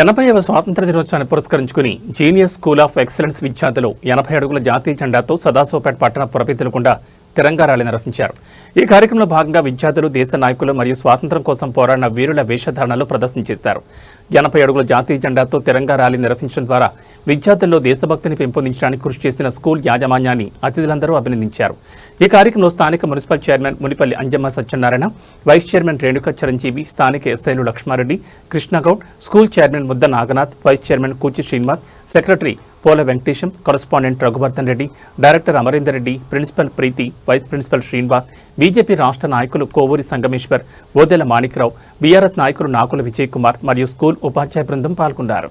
80వ స్వాతంత్ర దినోత్సవాన్ని పురస్కరించుకుని జీనియస్ స్కూల్ ఆఫ్ ఎక్సలెన్స్ విద్యార్థులు 80 అడుగుల జాతీయ జెండాతో సదాశివపేట పట్టణ పురవీధులగుండా తిరంగా ర్యాలీ నిర్వహించారు. ఈ కార్యక్రమంలో భాగంగా విద్యార్థులు దేశ నాయకులు మరియు స్వాతంత్ర్యం కోసం పోరాడిన వీరుల వేషధారణలు ప్రదర్శన చేశారు. 80 అడుగుల జాతీయ జెండాతో తిరంగా ర్యాలీ నిర్వహించడం ద్వారా విద్యార్థుల్లో దేశభక్తిని పెంపొందించడానికి కృషి చేసిన స్కూల్ యాజమాన్యాన్ని అతిథులందరూ అభినందించారు. ఈ కార్యక్రమంలో స్థానిక municipal chairman Munipalli Anjamma Satyanarayana, vice chairman Renuka Chiranjeevi, స్థానిక ఎస్ఐలు Lakshmareddy, Krishnagoud, school chairman Mudda Naganath, vice chairman Kuchi Srinivas, secretary Pola Venkatesham, correspondent Raghuvardhan Reddy, director Amarender Reddy, principal Preethi, vice principal Srinivas, BJP రాష్ట్ర నాయకులు కోవూరి సంగమేశ్వర్, బోదెల మాణిక్రావు, బీఆర్ఎస్ నాయకులు నాకుల విజయ్ కుమార్ మరియు స్కూల్ ఉపాధ్యాయ బృందం పాల్గొన్నారు.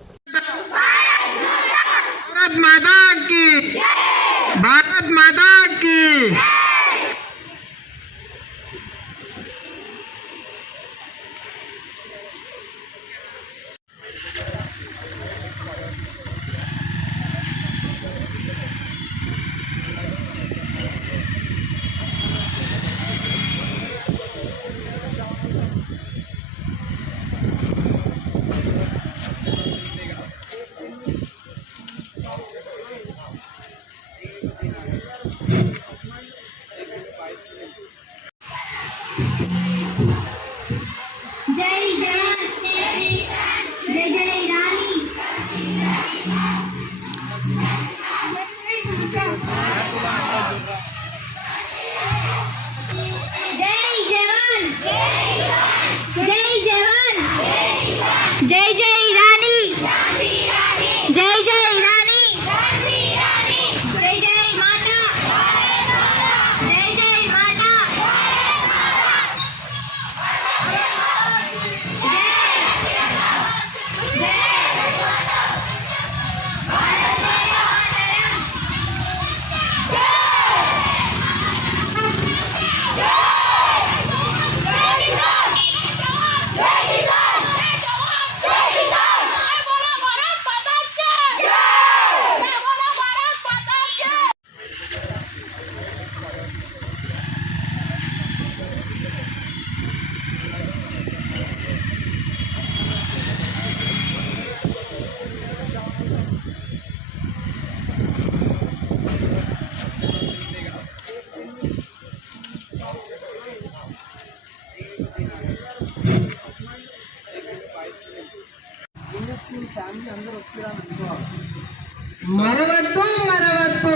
మరవద్దు మరవద్దు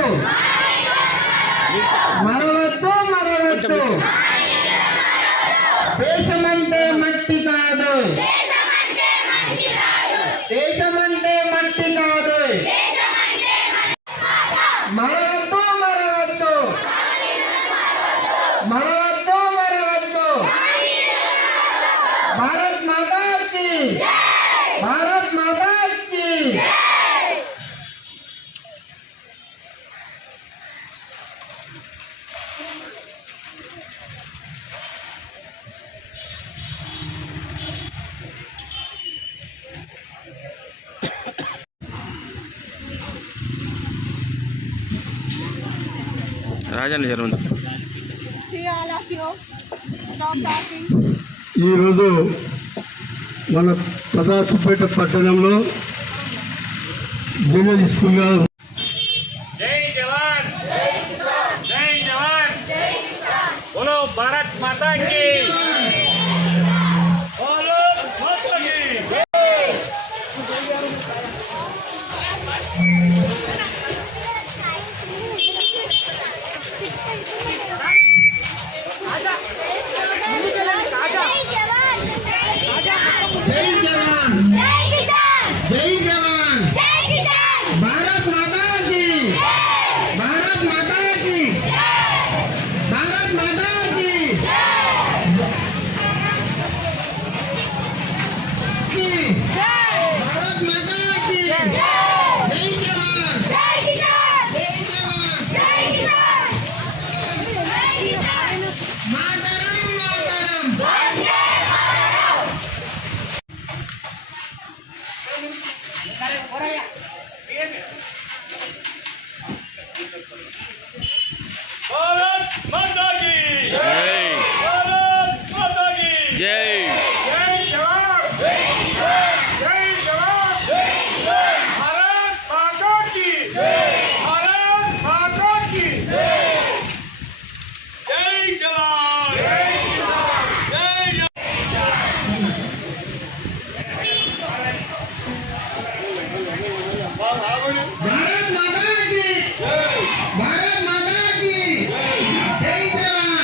మరవద్దు మరవద్దు దేశమంటే మట్టి కాదు, దేశమంటే మట్టి కాదు. మరవద్దు మరవద్దు మరవద్దు మరవద్దు. భారత్ మాతా కీ, భారత్ మాతా కీ. రాజన్న జరుగుంది. ఈరోజు మన సదాశివపేట పట్టణంలో జూనియర్ స్కూల్గా జై జవాన్, జై జవాన్, బోలో భారత్ మాతా కీ, బోలో మాతా కీ. भारत माता की जय, जय जवान। भारत माता की भारत माता की जय जवान।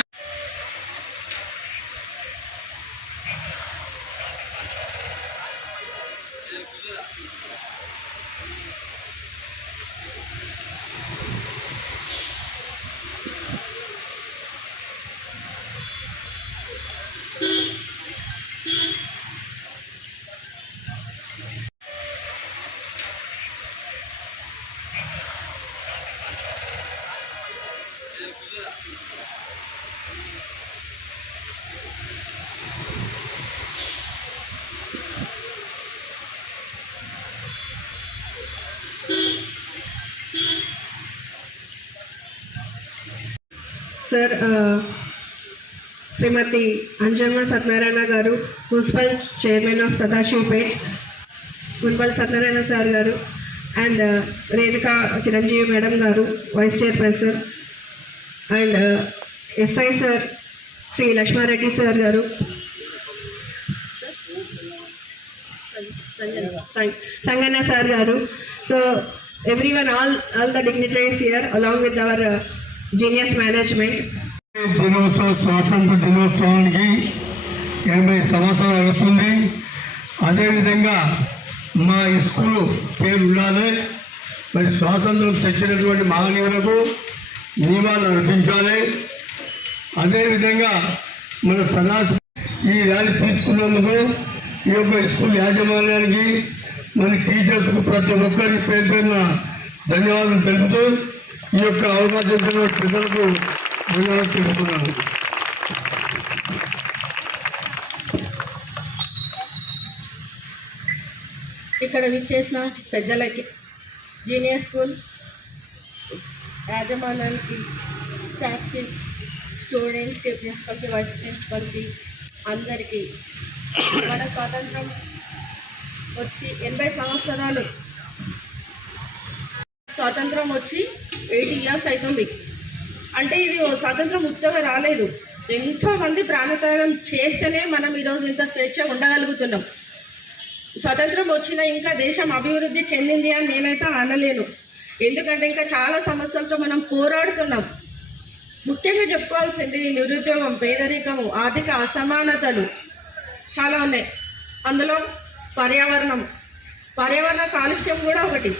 Sir Shrimati Anjamma Satyanarayana garu municipal chairman of Sadashivpet municipal Satyanarayana sir garu and Renuka Chiranjeevi madam garu vice chairperson and SI sir Shri Lakshmareddy sir garu Sanganna sir garu so everyone all the dignitaries here along with our genius management. దినోత్సవ స్వాతంత్ర దినోత్సవానికి 80 సంవత్సరాలు అవుతుంది. అదేవిధంగా మా ఈ స్కూలు పేరు ఉండాలి. మరి స్వాతంత్రం తెచ్చినటువంటి మహనీయులకు నియమాలు అర్పించాలి. అదేవిధంగా మన ఈ ర్యాలీ తీసుకున్నందుకు ఈ యొక్క స్కూల్ యాజమాన్యానికి మన టీచర్స్కు ప్రతి ఒక్కరి పేరు పేరున ధన్యవాదాలు తెలుపుతూ ఈ యొక్క అవకాశం ఇచ్చిన ప్రజలకు ధన్యవాదాలు తెలుపుతున్నాను. ఇక్కడ విచ్చేసిన పెద్దలకి జీనియర్ స్కూల్ యాజమాన్యానికి స్టాఫ్కి స్టూడెంట్స్కి ప్రిన్సిపల్కి వైస్ ప్రిన్సిపల్కి అందరికీ మన స్వాతంత్రం వచ్చి 80 సంవత్సరాలు స్వాతంత్రం వచ్చి 80 ఇయర్స్ అవుతుంది. అంటే ఇది స్వాతంత్రం ఉత్తగా రాలేదు. ఎంతోమంది ప్రాణత్యాగం చేస్తేనే మనం ఈరోజు ఇంత స్వేచ్ఛగా ఉండగలుగుతున్నాం. స్వతంత్రం వచ్చినా ఇంకా దేశం అభివృద్ధి చెందింది అని నేనైతే అనలేను. ఎందుకంటే ఇంకా చాలా సమస్యలతో మనం పోరాడుతున్నాం. ముఖ్యంగా చెప్పుకోవాల్సింది నిరుద్యోగం, పేదరికము, ఆర్థిక అసమానతలు చాలా ఉన్నాయి. అందులో పర్యావరణ కాలుష్యం కూడా ఒకటి.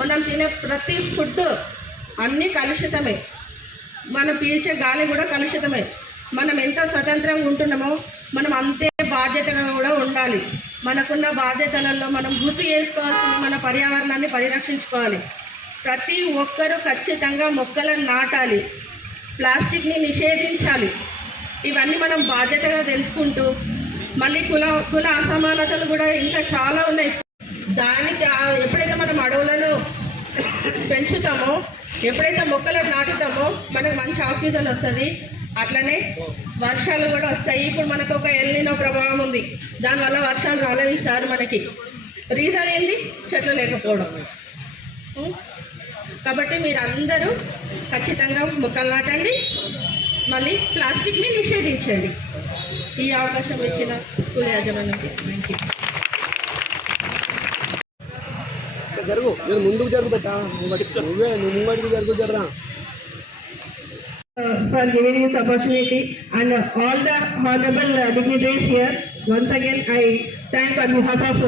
మనం తినే ప్రతి ఫుడ్ అన్నీ కలుషితమే. మనం పీల్చే గాలి కూడా కలుషితమే. మనం ఎంత స్వతంత్రంగా ఉంటున్నామో మనం అంతే బాధ్యతగా కూడా ఉండాలి. మనకున్న బాధ్యతలలో మనం గుర్తు చేసుకోవాల్సింది మన పర్యావరణాన్ని పరిరక్షించుకోవాలి. ప్రతి ఒక్కరూ ఖచ్చితంగా మొక్కలను నాటాలి, ప్లాస్టిక్ని నిషేధించాలి. ఇవన్నీ మనం బాధ్యతగా తెలుసుకుంటూ మళ్ళీ కుల అసమానతలు కూడా ఇంకా చాలా ఉన్నాయి. దానికి ఎప్పుడైతే మనం అడవులను పెంచుతామో, ఎప్పుడైతే మొక్కలను నాటుతామో మనకు మంచి ఆక్సిజన్ వస్తుంది. అట్లనే వర్షాలు కూడా వస్తాయి. ఇప్పుడు మనకు ఒక ఎల్నినో ప్రభావం ఉంది, దానివల్ల వర్షాలు రాలేవు ఈసారి మనకి. రీజన్ ఏంది? చెట్లు లేకపోవడం. కాబట్టి మీరందరూ ఖచ్చితంగా మొక్కలు నాటండి, మళ్ళీ ప్లాస్టిక్ని నిషేధించండి. ఈ అవకాశం ఇచ్చిన స్కూల్ యాజమాన్యానికి థ్యాంక్ యూ. జరుగు నేను ముందుకు జరుగు పెట్టా నువ్వే నువ్వు ముంగడికి జరుగు జర్రా. For giving this opportunity and all the honorable dignitaries here, once again I thank on behalf of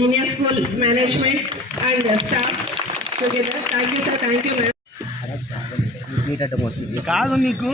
Junior School management and staff together. Thank you sir, thank you madam. కాదు నీకు